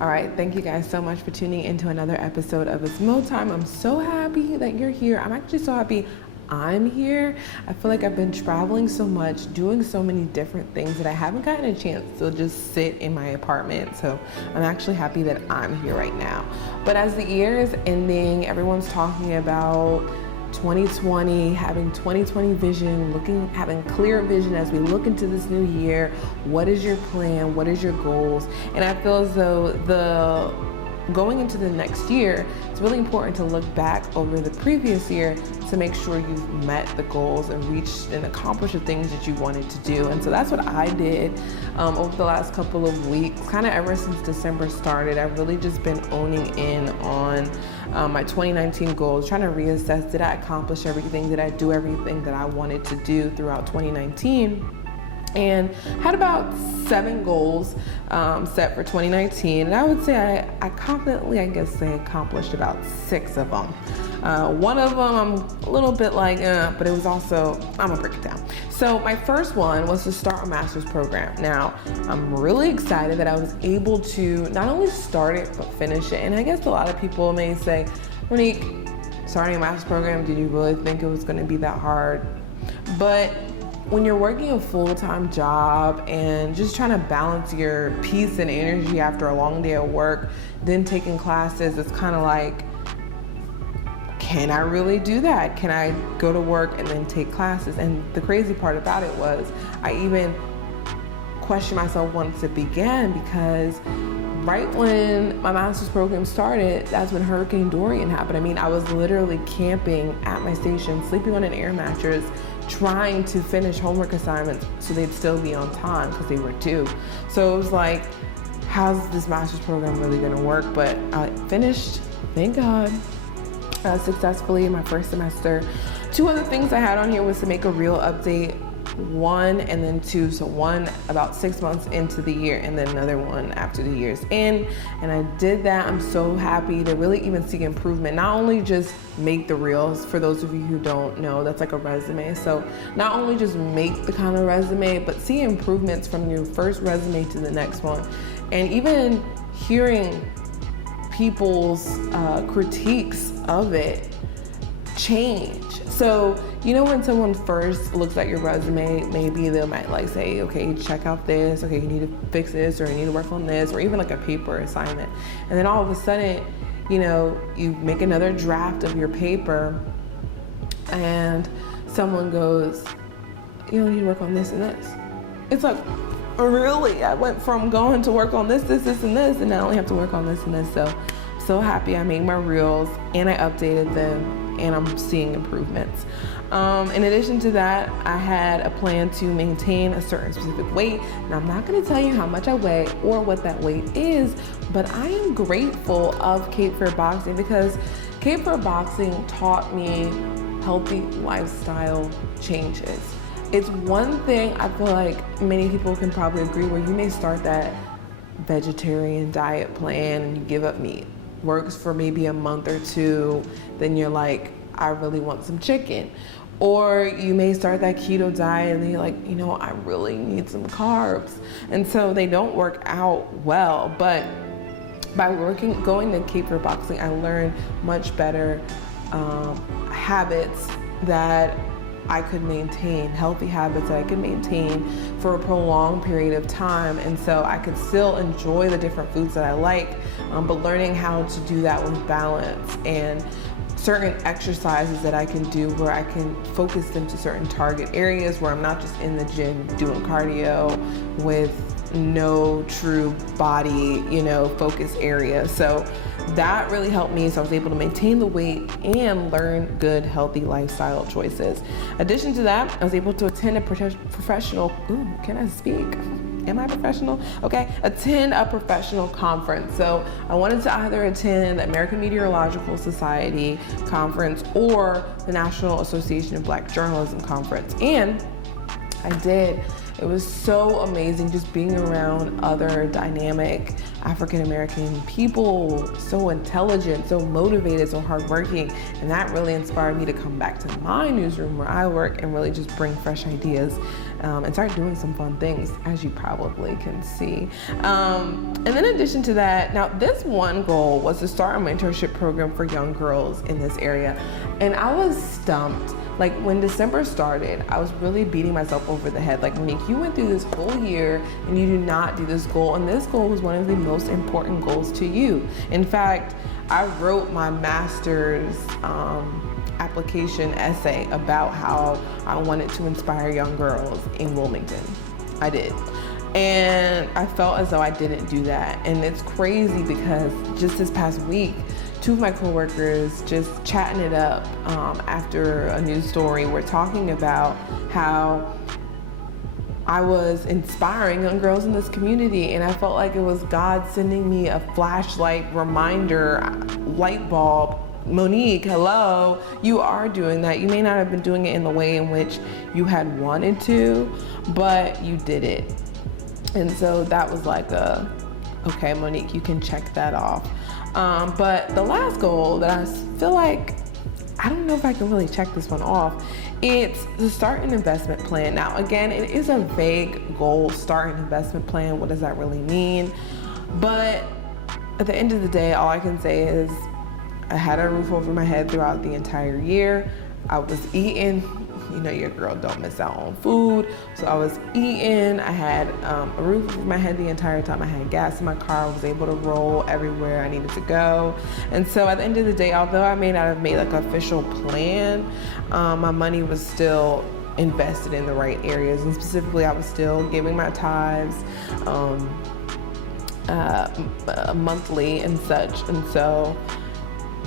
All right, thank you guys so much for tuning into another episode of It's Mo Time. I'm so happy that you're here. I'm actually so happy I'm here. I feel like I've been traveling so much, doing so many different things that I haven't gotten a chance to just sit in my apartment. So I'm actually happy that I'm here right now. But as the year is ending, everyone's talking about 2020, having 2020 vision, having clear vision as we look into this new year. What is your plan? What is your goals? And I feel as though going into the next year, it's really important to look back over the previous year to make sure you've met the goals and reached and accomplished the things that you wanted to do. And so that's what I did over the last couple of weeks, kind of ever since December started. I've really just been owning in on my 2019 goals, trying to reassess, did I accomplish everything? Did I do everything that I wanted to do throughout 2019? And had about 7 goals set for 2019, and I would say I confidently, I accomplished about 6 of them. One of them I'm a little bit like, but it was also, I'm gonna break it down. So my first one was to start a master's program. Now, I'm really excited that I was able to not only start it, but finish it. And I guess a lot of people may say, Monique, starting a master's program, did you really think it was gonna be that hard? But when you're working a full-time job and just trying to balance your peace and energy after a long day of work, then taking classes, it's kind of like, can I really do that? Can I go to work and then take classes? And the crazy part about it was I even questioned myself once it began, because right when my master's program started, that's when Hurricane Dorian happened. I mean, I was literally camping at my station, sleeping on an air mattress, trying to finish homework assignments so they'd still be on time because they were due. So it was like, how's this master's program really gonna work? But I finished, thank God, successfully in my first semester. 2 other things I had on here was to make a reel update, 1 and then 2. So 1 about 6 months into the year, and then another one after the year's in. And I did that. I'm so happy to really even see improvement. Not only just make the reels, for those of you who don't know, that's like a resume. So not only just make the kind of resume, but see improvements from your first resume to the next one. And even hearing people's critiques of it change. So, you know, when someone first looks at your resume, maybe they might like say, okay, check out this, okay, you need to fix this, or you need to work on this, or even like a paper assignment. And then all of a sudden, you know, you make another draft of your paper and someone goes, you don't need to work on this and this. It's like, really? I went from going to work on this, and this, and now I only have to work on this and this. So I'm so happy I made my reels and I updated them, and I'm seeing improvements. In addition to that, I had a plan to maintain a certain specific weight. Now, I'm not gonna tell you how much I weigh or what that weight is, but I am grateful of Cape Fear Boxing, because Cape Fear Boxing taught me healthy lifestyle changes. It's one thing I feel like many people can probably agree, where you may start that vegetarian diet plan and you give up meat. Works for maybe a month or 2, then you're like, I really want some chicken. Or you may start that keto diet and then you're like, you know, I really need some carbs. And so they don't work out well. But by going to Cape Fear Boxing, I learned much better habits that I could maintain, healthy habits that I could maintain for a prolonged period of time. And so I could still enjoy the different foods that I like, but learning how to do that with balance, and certain exercises that I can do where I can focus them to certain target areas, where I'm not just in the gym doing cardio with no true body, you know, focus area. So that really helped me. So I was able to maintain the weight and learn good, healthy lifestyle choices. Addition to that, I was able to attend a professional, can I speak? Am I professional? Okay, attend a professional conference. So I wanted to either attend the American Meteorological Society conference or the National Association of Black Journalism conference. And I did. It was so amazing just being around other dynamic African-American people, so intelligent, so motivated, so hardworking. And that really inspired me to come back to my newsroom where I work and really just bring fresh ideas and start doing some fun things, as you probably can see. And then in addition to that, now this one goal was to start a mentorship program for young girls in this area. And I was stumped. Like when December started, I was really beating myself over the head. Like, Monique, you went through this whole year and you do not do this goal. And this goal was one of the most important goals to you. In fact, I wrote my master's application essay about how I wanted to inspire young girls in Wilmington. I did. And I felt as though I didn't do that. And it's crazy because just this past week, two of my coworkers just chatting it up after a news story were talking about how I was inspiring young girls in this community, and I felt like it was God sending me a flashlight reminder, light bulb. Monique, hello, you are doing that. You may not have been doing it in the way in which you had wanted to, but you did it. And so that was like okay, Monique, you can check that off. But the last goal that I feel like, I don't know if I can really check this one off, it's to start an investment plan. Now, again, it is a vague goal, start an investment plan. What does that really mean? But at the end of the day, all I can say is I had a roof over my head throughout the entire year. I was eating. You know, your girl don't miss out on food. So I was eating, I had a roof over my head the entire time. I had gas in my car, I was able to roll everywhere I needed to go. And so at the end of the day, although I may not have made like an official plan, my money was still invested in the right areas. And specifically, I was still giving my tithes monthly and such. And so,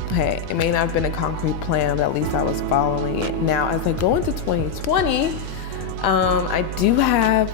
hey, it may not have been a concrete plan, but at least I was following it. Now, as I go into 2020, I do have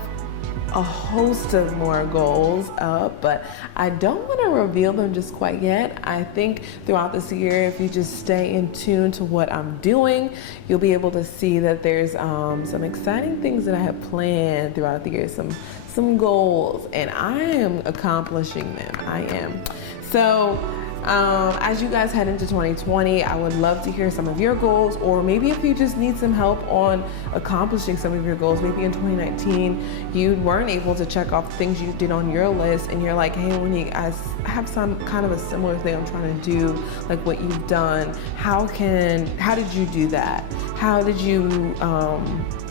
a host of more goals up, but I don't want to reveal them just quite yet. I think throughout this year, if you just stay in tune to what I'm doing, you'll be able to see that there's some exciting things that I have planned throughout the year, some goals, and I am accomplishing them. I am. So, as you guys head into 2020, I would love to hear some of your goals, or maybe if you just need some help on accomplishing some of your goals. Maybe in 2019 you weren't able to check off things you did on your list, and you're like, hey Monique, I have some kind of a similar thing I'm trying to do, like what you've done. How did you do that? How did you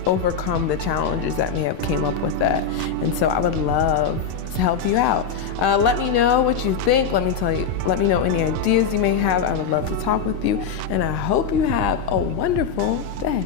overcome the challenges that may have came up with that? And so I would love to help you out. Let me know what you think. Let me know any ideas you may have. I would love to talk with you, and I hope you have a wonderful day.